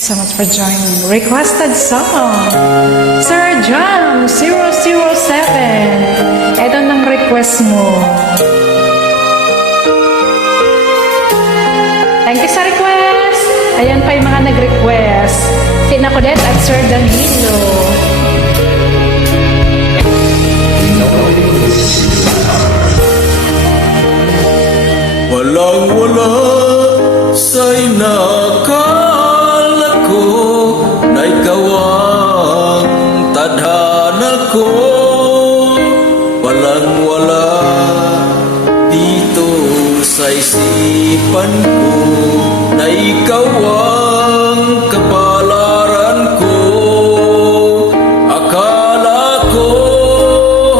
So much for joining. Requested song, Sir Jam 007. Ito ng request mo. Thank you sa request. Ayan pa yung mga nag-request. Tina Codet at Sir Danilo. Walang-wala sa inakala ko na ikaw ang tadhana ko. Walang-wala dito sa isipan ko na ikaw ang kapalaran ko. Akala ko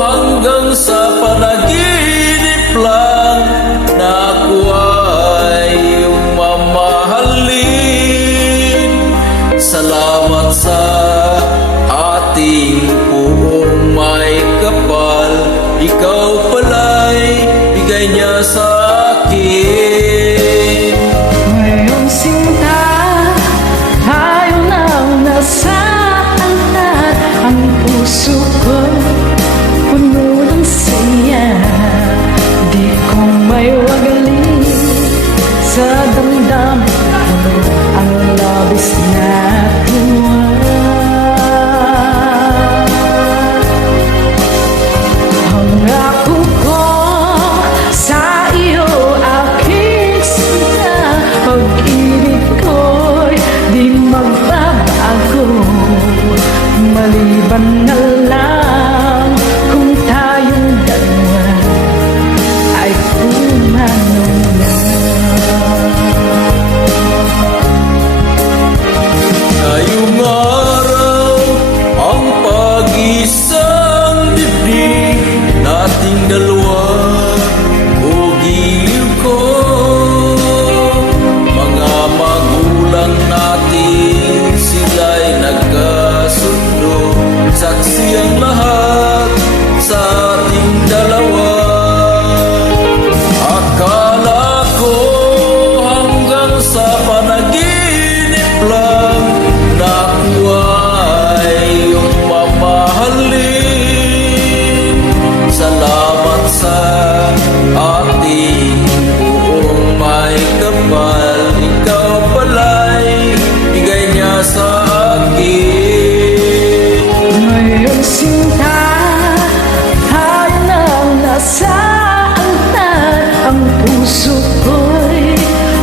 hanggang sa panaginip lang na ako ay mamahalin. Salamat sa ating puong may kapal, ikaw pala'y bigay niya sa akin. Ngayong sinta, tayo nang nasa altar. Ang puso ko puno ng saya. Di ko may wagaling sa damdamin ko ang labis na tuwa. Pangako ko sa iyo, aking sinta, pag-ibig ko'y di magbabago. Maliban na lang kung tayong dalawa ay pumanong na. Ngayong araw ang pag-isang dibdib nating dalawa o giliw ko. Mga magulang natin sila'y nagkasundo, saksi ang lahat sa ating dalawa. Akala ko hanggang sa panaginip lang na ako ay iyong mamahalin. Salamat sa ating buong may kapal, ikaw pala'y bigay niya sa akin. Ngayong sinta, tayo nang nasa altar. Ang puso ko'y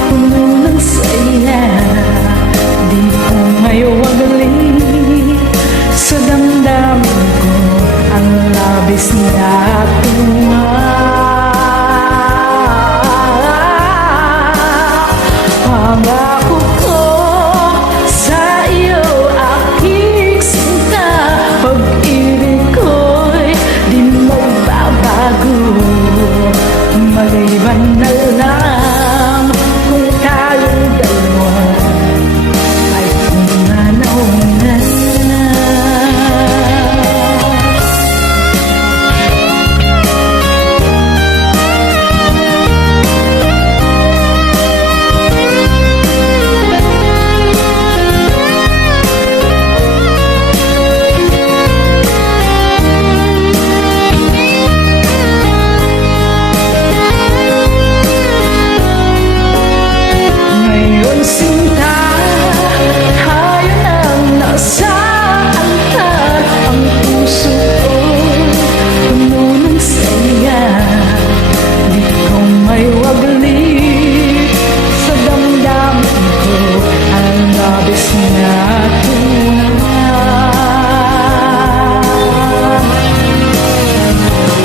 puno ng saya. Di ko maiwagaling sa damdamin ko ang labis na tuwa. Pangako ko sa iyo, aking sinta, pag-ibig ko'y di magbabago. Maliban na lang kung tayong dalawa ay pumanaw na. Ngayon sinta, tayo nang nasa altar. Ang puso ko'y puno ng saya. Di ko may waglit sa damdamin ko ang labis na tuwa.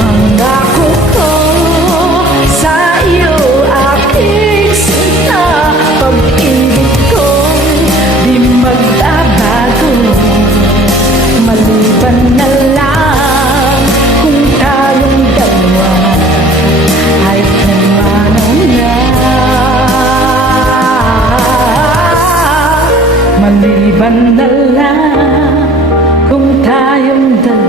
Pangako ko sa iyo, aking sinta, pag-ibig ko'y di magbabago. Maliban na lang kung tayong dalawa ay pumanaw na. Maliban na lang kung tayong dalawa